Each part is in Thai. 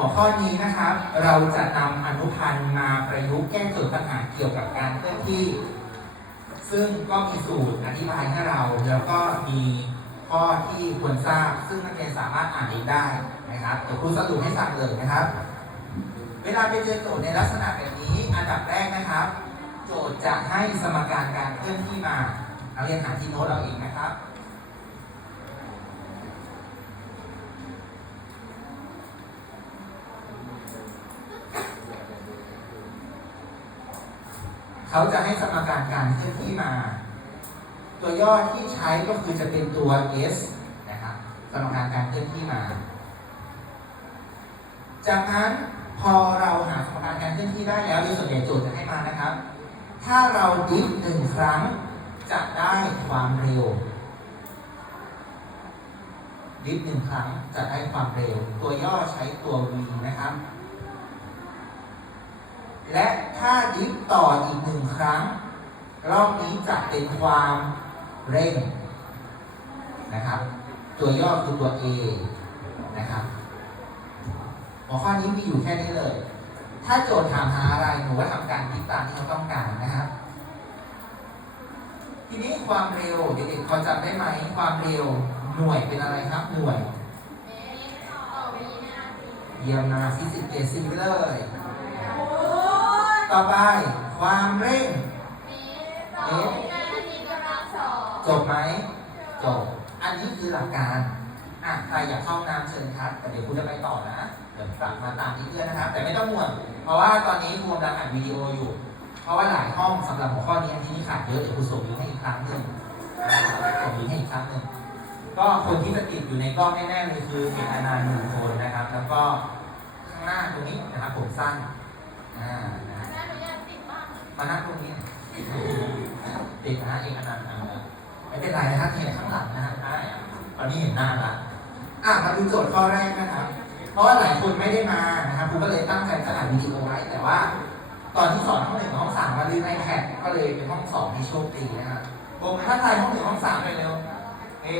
หัวข้อนี้นะครับ เราจะนำอนุพันธ์มาประยุกต์แก้โจทย์ปัญหาเกี่ยวกับการเคลื่อนที่ ซึ่งก็มีสูตรอธิบายให้เราแล้วก็มีข้อที่ควรทราบ ซึ่งนักเรียนสามารถอ่านเองได้นะครับเดี๋ยวครูสรุปให้ฟังเลยนะครับ เวลาไปเจอโจทย์ในลักษณะแบบนี้ อันดับแรกนะครับ โจทย์จะให้สมการการเคลื่อนที่มานักเรียนหาที่โน้ตเราเองนะครับ เขาจะให้สมการการเคลื่อนที่มา ตัวย่อที่ใช้ก็คือจะเป็นตัว s นะครับสมการการเคลื่อนที่มา จากนั้นพอเราหาสมการการเคลื่อนที่ได้แล้วโดยส่วนใหญ่โจทย์จะให้มานะครับ ถ้าเราดิฟหนึ่งครั้งจะได้ความเร็วดิฟหนึ่งครั้งจะได้ความเร็ว ตัวย่อใช้ตัว v นะครับ และถ้าดิฟต่ออีกหนึ่งครั้ง รอบนี้จะเป็นความเร่งนะครับ ตัวย่อคือตัว A นะครับหัวข้อนี้มีอยู่แค่นี้เลย ถ้าโจทย์ถามหาอะไรหนูก็ทำการดิฟตามที่เขาต้องการนะครับ ทีนี้ความเร็วเด็กๆพอจำได้ไหมความเร็วหน่วยเป็นอะไรครับ หน่วยเยี่ยมนะฟิสิกส์เกรดซีไปเลย ต่อไป ความเร่งจบไหมจบ อันนี้คือหลักการอะใครอยากเข้าน้ำเชิญครับแต่เดี๋ยวคุณจะไปต่อนะเดี๋ยวกลับมาตามที่เพื่อนนะครับ แต่ไม่ต้องห่วงเพราะว่าตอนนี้ครูกำลังอัดวิดีโออยู่ เพราะว่าหลายห้องสำหรับหัวข้อนี้ที่นี่ขาดเยอะเดี๋ยวครูส่งลิงก์ให้อีกครั้งหนึ่งส่งลิงก์ให้อีกครั้งหนึ่งก็คนที่จะติดอยู่ในกล้องแน่ๆเลยคือเอกอนันต์หนึ่งคนนะครับ แล้วก็ข้างหน้าตรงนี้นะครับผมสั้นอ่านะ มานั่งตรงนี้ติดนะเอกอนันต์ไม่เป็นไรนะครับเห็นข้างหลังนะครับได้ตอนนี้เห็นหน้าละอะมาดูโจทย์ข้อแรกนะครับ เพราะว่าหลายคนไม่ได้มานะครับครูก็เลยตั้งใจจะอัดวิดีโอไว้ แต่ว่า ตอนที่สอนห้องหนึ่งห้องสามมาลืมไอแพดก็เลยเป็นห้องสองที่โชคดีนะครับผมทักทายห้องหนึ่งห้องสามไปเร็วเอ๊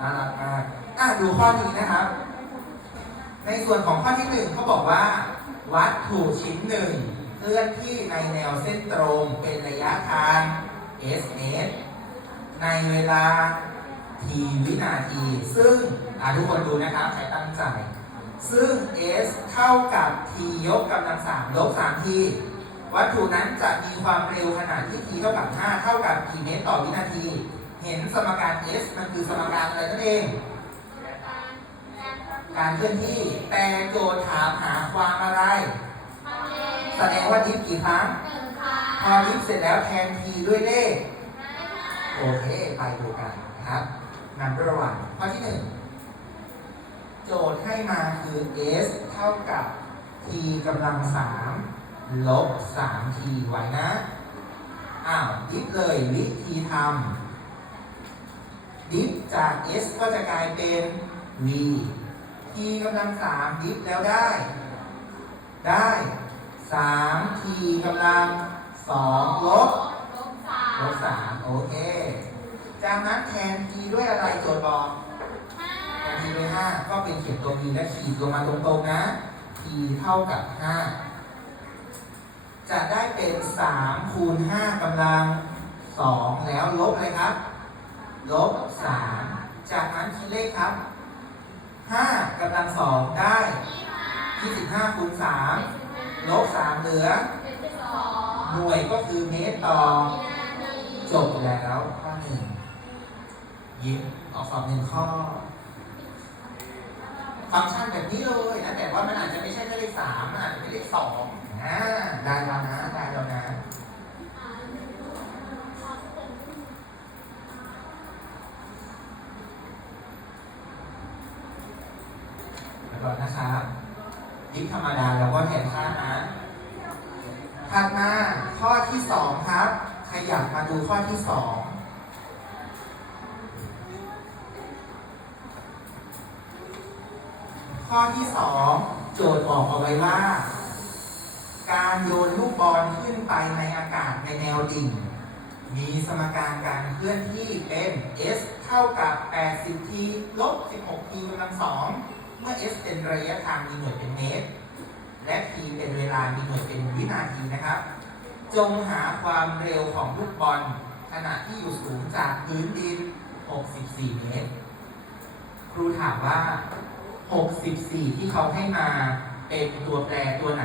น่ารักมากอะดูข้อนี้นะครับ ในส่วนของข้อที่หนึ่งเขาบอกว่า วัตถุชิ้นหนึ่ง เคลื่อนที่ในแนวเส้นตรงเป็นระยะทาง s เมตรในเวลา t วินาที ซึ่งทุกคนดูนะครับใช้ตั้งใจ ซึ่ง s เท่ากับ t ยกกำลังสามลบ3 t วัตถุนั้นจะมีความเร็วขนาดที่ t เท่ากับ 5 เท่ากับกี่เมตรต่อวินาที เห็นสมการ s มันคือสมการอะไรนั่นเองการเคลื่อนที่แต่โจทย์ถามหาความอะไร สดงว่าดิฟกี่ครั้งพอดิฟเสร็จแล้วแทน t ด้วยเลขโอเค ไปดูกันนะครับ number one ข้อที่หนึ่งโจทย์ให้มาคือ s เท่ากับ t กำลังสามลบสาม t ไว้นะ อ้าวดิฟเลยวิธีทำดิฟจาก s ก็จะกลายเป็น v t กำลังสามดิฟแล้วได้ ได้ สาม t กำลังสองลบลบสามโอเค จากนั้นแทน t ด้วยอะไรโจทย์บอกแทน t ด้วยห้าก็เป็นเขียนตัว v และขีดลงมาตรงๆนะ t เท่ากับห้าจะได้เป็นสามคูณห้ากำลังสองแล้วลบเลยครับ ลบสามจากนั้นคิดเลขครับห้ากำลังสองได้ยี่สิบห้าคูณสาม ลบสามเหลือ หน่วยก็คือเมตรต่อ จบแล้วข้อหนึ่งยิ้มออกสอบหนึ่งข้อ ฟังก์ชันแบบนี้เลยนะแต่ว่ามันอาจจะไม่ใช่แค่เลขสามมันอาจจะเป็นเลขสองอ่าได้แล้วนะได้แล้วนะแล้วก่อนนะครับ ยิ้มธรรมดาแล้วก็แทนค่านะถัดมาข้อที่สองครับ ขยับมาดูข้อที่สองข้อที่สองโจทย์บอกเอาไว้ว่า การโยนลูกบอลขึ้นไปในอากาศในแนวดิ่ง มีสมการการเคลื่อนที่เป็น s เท่ากับ 80t ลบ 16t กำลังสอง เมื่อ s เป็นระยะทางมีหน่วยเป็นเมตร และ t เป็นเวลามีหน่วยเป็นวินาทีนะครับ จงหาความเร็วของลูกบอลขณะที่อยู่สูงจากพื้นดิน 64 เมตร ครูถามว่า 64 ที่เขาให้มาเป็นตัวแปรตัวไหน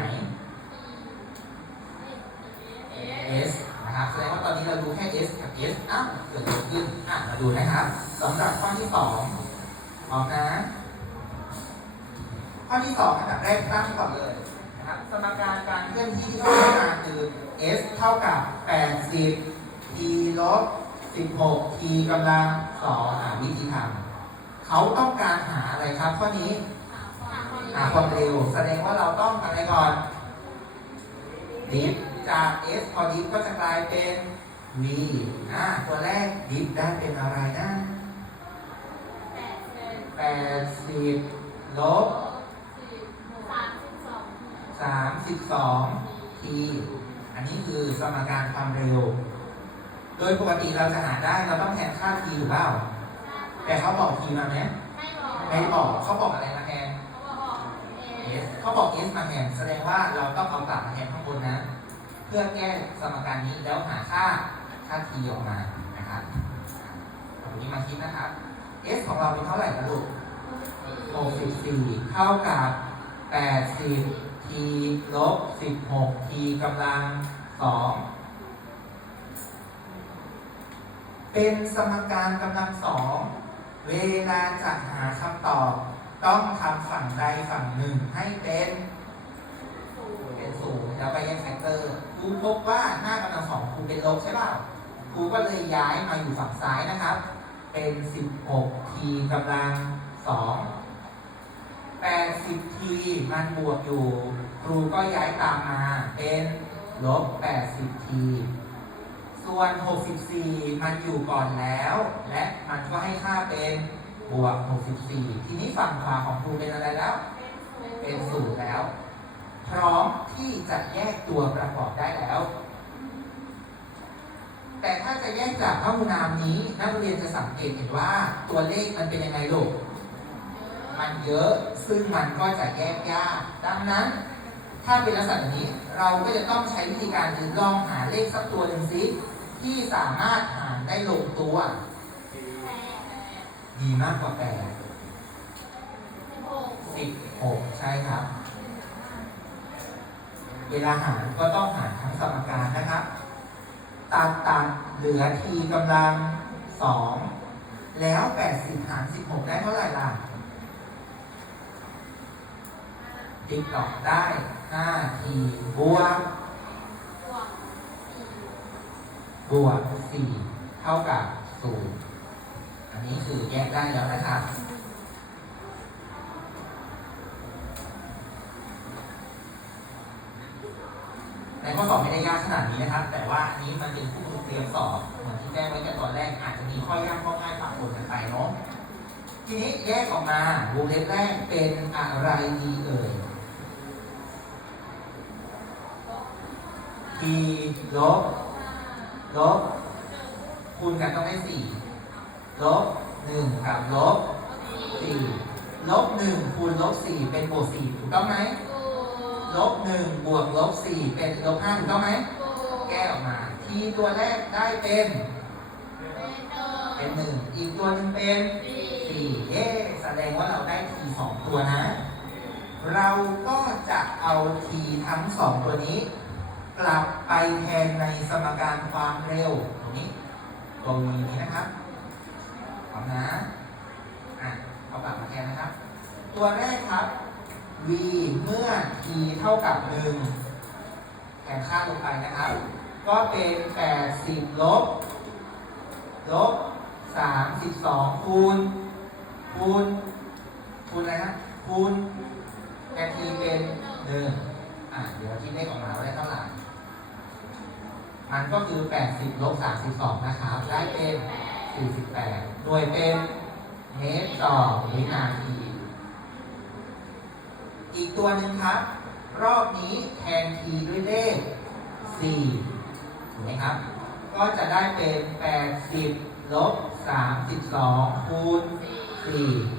S นะครับแสดงว่าตอนนี้เราดูแค่ S กับ S อ้าวเกิดอะไรขึ้นอะมาดูนะครับสำหรับข้อที่สองพร้อมนะ ข้อที่สองอันดับแรกตั้งก่อนเลยนะครับสมการการเคลื่อนที่ที่เขาให้มาคือ S เท่ากับ 80 t ลบ 16 t กำลังสองอ่าวิธีทำเขาต้องการหาอะไรครับข้อนี้ หาความเร็ว แสดงว่าเราต้องอะไรก่อนดิฟจาก s พอดิฟก็จะกลายเป็น v อ่าตัวแรกดิฟได้เป็นอะไรนะ80 ลบ 32 t อันนี้คือสมการความเร็ว โดยปกติเราจะหาได้เราต้องแทนค่า t หรือเปล่า แต่เขาบอก t มาไหมไม่บอกเขาบอกอะไรมาแทน s เขาบอก s มาแทนแสดงว่าเราต้องเอากลับมาแทนข้างบนนะ เพื่อแก้สมการนี้แล้วหาค่าค่า t ออกมานะครับตรงนี้มาคิดนะครับ s ของเราเป็นเท่าไหร่นะลูก64 เท่ากับ 80 t ลบ16 t กำลัง2เป็นสมการกำลังสอง เวลาจะหาคำตอบ ต้องทำฝั่งใดฝั่งหนึ่งให้เป็นเป็นศูนย์แล้วไปแยกแฟกเตอร์ครูพบว่าหน้ากำลังสองครูเป็นลบใช่เปล่าครูก็เลยย้ายมาอยู่ฝั่งซ้ายนะครับ เป็น 16 t กำลัง2 80 t มันบวกอยู่ รูก็ย้ายตามมาเป็นลบ 80 t ส่วน 64 มันอยู่ก่อนแล้ว และมันก็ให้ค่าเป็นบวก 64 ทีนี้ฝั่งขวาของครูเป็นอะไรแล้ว เป็นศูนย์แล้ว พร้อมที่จะแยกตัวประกอบได้แล้ว แต่ถ้าจะแยกจากพหุนามนี้ นักเรียนจะสังเกตเห็นว่าตัวเลขมันเป็นยังไงลูกมันเยอะ ซึ่งมันก็จะแยกยาก ดังนั้น ถ้าเป็นลักษณะแบบนี้ เราก็จะต้องใช้วิธีการคือลองหาเลขสักตัวหนึ่งซิที่สามารถหารได้ลงตัว ดีมากกว่าแปดสิบหกใช่ครับ เวลาหารก็ต้องหารทั้งสมการนะครับ ตัดตัดเหลือทีกำลังสองแล้ว80หาร16ได้เท่าไหร่ล่ะ ติ๊กตอกได้ 5ทีบวกบวก4เท่ากับ0อันนี้คือแยกได้แล้วนะครับในข้อสอบไม่ได้ยากขนาดนี้นะครับ แต่ว่าอันนี้มันเป็นผู้ถูกเตรียมสอบเหมือนที่แจ้งไว้แต่ตอนแรกอาจจะมีข้อยากข้อง่ายปะปนกันไปเนาะทีนี้แยกออกมาวงเล็บแรกเป็นอะไรดีเอ่ย t ลบลบคูณกันต้องได้สี่ลบหนึ่งกับลบสี่ลบหนึ่งคูณลบสี่เป็นบวกสี่ถูกต้องไหมลบหนึ่งบวกลบสี่เป็นลบห้าถูกต้องไหมแก้ออกมา ทีตัวแรกได้เป็น เป็นหนึ่งอีกตัวหนึ่งเป็นสี่เย้แสดงว่าเราได้ทีสองตัวนะ เราก็จะเอาทีทั้งสองตัวนี้ กลับไปแทนในสมการความเร็วตรงนี้ตรงนี้นะครับพร้อมนะอะเอากลับมาแทนนะครับ ตัวแรกครับ v เมื่อ t เท่ากับ1แทนค่าลงไปนะครับ ก็เป็น80ลบลบ32คูณคูณคูณอะไรนะคูณแทน t เป็น1อะเดี๋ยวคิดเลขออกมาว่าได้เท่าไหร่ มันก็คือ 80ลบ32 นะครับ ได้เป็น 48 โดยเป็นเมตรต่อวินาที อีกตัวหนึ่งครับ รอบนี้แทนทีด้วยเลข 4 ถูกไหมครับ ก็จะได้เป็น 80ลบ32 คูณ 4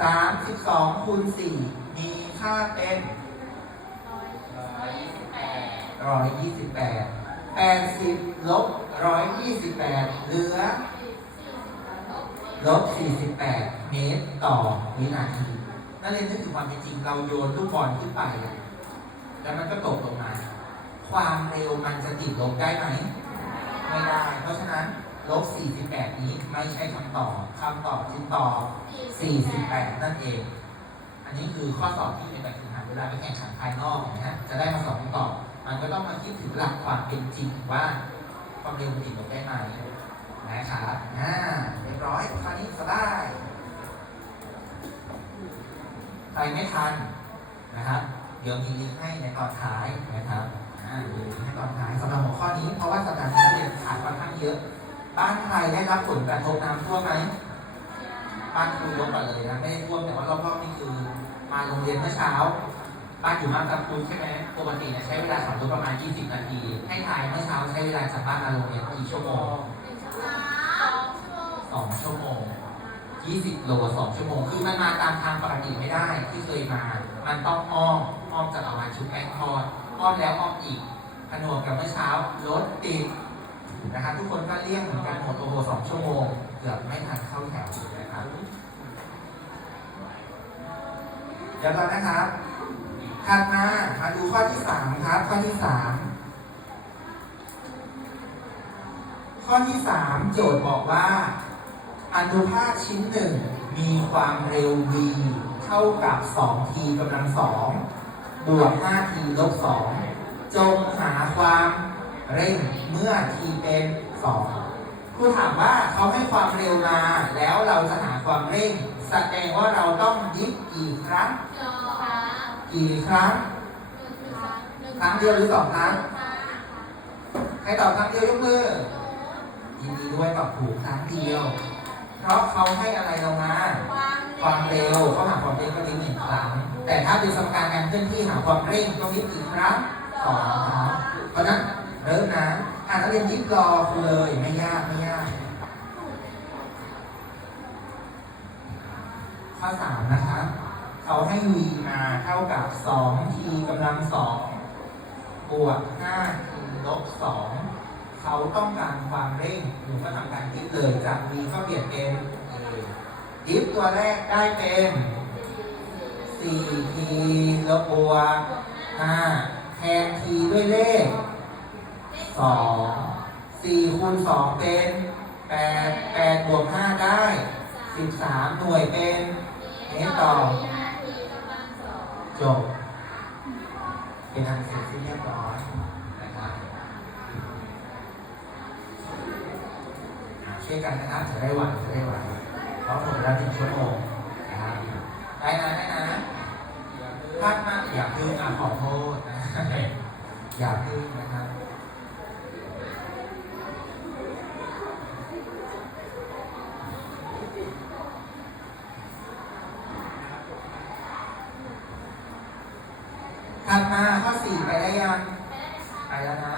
32คูณ4มีค่าเป็น 128 80ลบ128เหลือ ลบ48เมตรต่อวินาทีนักเรียนนึกถึงความเป็นจริงเราโยนลูกบอลขึ้นไป แล้วมันก็ตกลงมา ความเร็วมันจะติดลบได้ไหม ไม่ได้ เพราะฉะนั้นลบ 48 นี้ไม่ใช่คำตอบคำตอบคือตอบ 48 นั่นเอง อันนี้คือข้อสอบที่เป็นแบบฝึกหัดเวลาไปแข่งขันภายนอกนะฮะจะได้มาสอบคำตอบ มันก็ต้องมาคิดถึงหลักความเป็นจริงว่าความเร็วมันติดลบได้ไหมนะครับอ่าเรียบร้อยคราวนี้สบายใครไม่ทันนะครับ เดี๋ยวมีลิงก์ให้ในตอนท้ายนะครับอ่ามีลิงก์ให้ตอนท้ายสำหรับหัวข้อนี้เพราะว่าสัปดาห์นี้เรียนขาดค่อนข้างเยอะ บ้านใครได้รับผลกระทบน้ำท่วมไหมบ้านครูยกก่อนเลยนะไม่ได้ท่วมแต่ว่ารอบๆนี่คือ มาโรงเรียนเมื่อเช้า บ้านอยู่บ้านกับคุณใช่ไหมปกติเนี่ยใช้เวลาขับรถประมาณ 20 นาที ให้ทายเมื่อเช้าใช้เวลาจากบ้านมาโรงเรียนกี่ชั่วโมง2ชั่วโมง 20 โล2ชั่วโมง คือมันมาตามทางปกติไม่ได้ที่เคยมา มันต้องอ้อมอ้อมจากเอามาชุบแป้งทอดอ้อมแล้วอ้อมอีกผนวกกับเมื่อเช้ารถติดนะครับทุกคนก็เลี่ยงเหมือนกันหมดโอ้โหสองชั่วโมง เกือบไม่ทันเข้าแถวนะครับเดี๋ยวก่อนนะครับ ถัดมามาดูข้อที่สามครับ ข้อที่สามข้อที่สามโจทย์บอกว่าอนุภาคชิ้นหนึ่งมีความเร็ว v เท่ากับ 2t กำลังสองบวก 5t ลบ2จงหาความเร่งเมื่อ t เป็น 2ครูถามว่าเขาให้ความเร็วมาแล้วเราจะหาความเร่ง แสดงว่าเราต้องยิบกี่ครั้ง กี่ครั้ง ครั้งเดียวหรือสองครั้ง ใครตอบครั้งเดียวยกมือยินดีด้วยตอบถูกครั้งเดียว เพราะเขาให้อะไรเรามาความเร็วเขาหาความเร็วก็วิบหนึ่งครั้ง แต่ถ้าเป็นสมการการเคลื่อนที่หาความเร่งก็วิบกี่ครั้งสองครั้งเพราะนั้นเริ่มนะอ่านนักเรียนยิบรอครูเลยไม่ยากไม่ยากข้อสามนะครับ เขาให้ v มาเท่ากับ 2t กำลัง 2 บวก 5t ลบ 2 เขาต้องการความเร่งหนูก็ทำการดิฟเลยจาก v ก็เปลี่ยนเป็นดิฟตัวแรกได้เป็น 4t ลบบวก 5 แทน t ด้วยเลข 2 4คูณ2เป็น8 8บวก5ได้ 13 หน่วยเป็นเมตรต่อ จบเป็นอันเสร็จสิ้นเรียบร้อยนะครับช่วยกันนะครับจะได้ไหวจะได้ไหวเพราะผมดเราถึงชั่วโมงนะครับได้นะได้นะพลาดมาอย่าพึ่งอะขอโทษนะอย่าพึ่งนะครับ ถัดมาข้อสี่ไปได้ยังไปแล้วนะ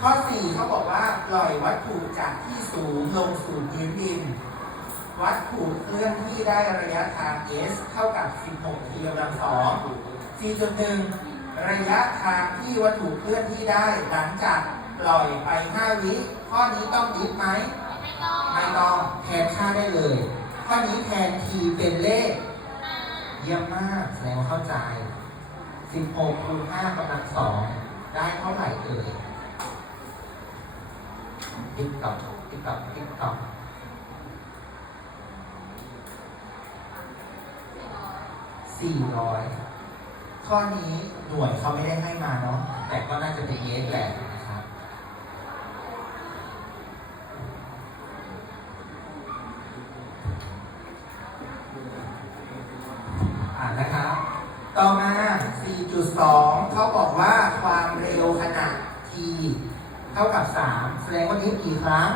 ข้อสี่เขาบอกว่าปล่อยวัตถุจากที่สูงลงสู่พื้นดิน วัตถุเคลื่อนที่ได้ระยะทาง s เท่ากับ 16กิโลกรัมสอง4.1 ระยะทางที่วัตถุเคลื่อนที่ได้หลังจากปล่อยไป 5 วิ ข้อนี้ต้องยึดไหมไม่ต้องแทนค่าได้เลย ข้อนี้แทน t เป็นเลข เยี่ยมมากแสดงว่าเข้าใจ 16คูณ5กำลังสองได้เท่าไหร่เอ่ยติ๊กต๊อกติ๊กต๊อกติ๊กต๊อกสี่ร้อยข้อนี้หน่วยเขาไม่ได้ให้มาเนาะแต่ก็น่าจะเป็นเยสแหละนะครับอ่านนะครับ ต่อมา 4.2 เขาบอกว่าความเร็วขณะ t เท่ากับ 3 แสดงว่าดิฟกี่ครั้ง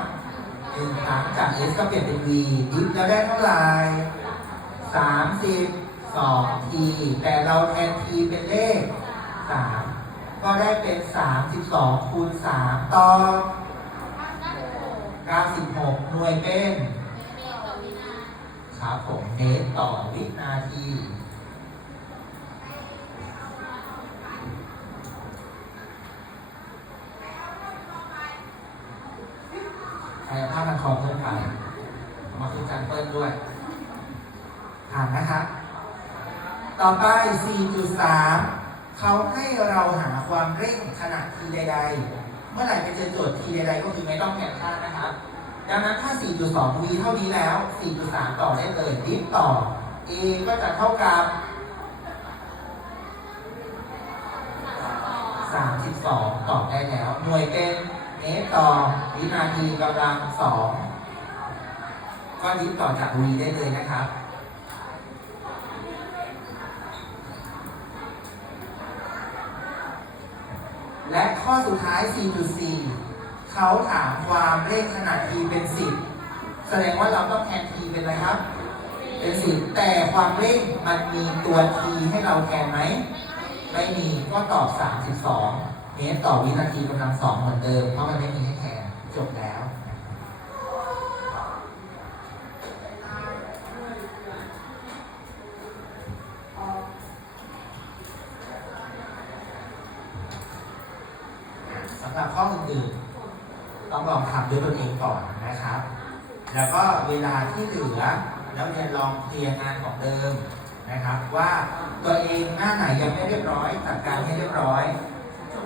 หนึ่งครั้งจาก s ก็เปลี่ยนเป็น v ดิฟแล้วได้เท่าไหร่32 t แต่เราแทน t เป็นเลข 3 ก็ได้เป็น 32 คูณ 3 ต่อ 96 หน่วยเป็นคนะครับผมเมตรต่อวินาที กายภาพมันคอเพิ่มไปเอามาคือการเปิ้ลด้วยผ่านนะครับ ต่อไป 4.3 เขาให้เราหาความเร่งขณะทีใดๆ เมื่อไหร่ไปเจอโจทย์ทีใดๆก็คือไม่ต้องแข่งข้านะครับ ดังนั้นถ้า 4.2 v เท่านี้แล้ว 4.3 ต่อได้เลยดิฟต่อ a ก็จะเท่ากับ 32 ต่อได้แล้ว หน่วยเป็นเมตรต่อวินาทีกำลังสองก็ดิฟต่อจาก v ได้เลยนะครับ และข้อสุดท้าย 4.4 เขาถามความเร่งขนาด t เป็น 10 แสดงว่าเราต้องแทน t เป็นอะไรครับ เป็น 10 แต่ความเร่งมันมีตัว t ให้เราแทนไหม ไม่มี ก็ตอบ 32 เมตรต่อวินาทีกำลังสองเหมือนเดิม เพราะมันไม่มีให้แทน จบแล้ว เวลาที่เหลือนักเรียนลองเคลียร์งานของเดิมนะครับ ว่าตัวเองหน้าไหนยังไม่เรียบร้อยจัดการให้เรียบร้อย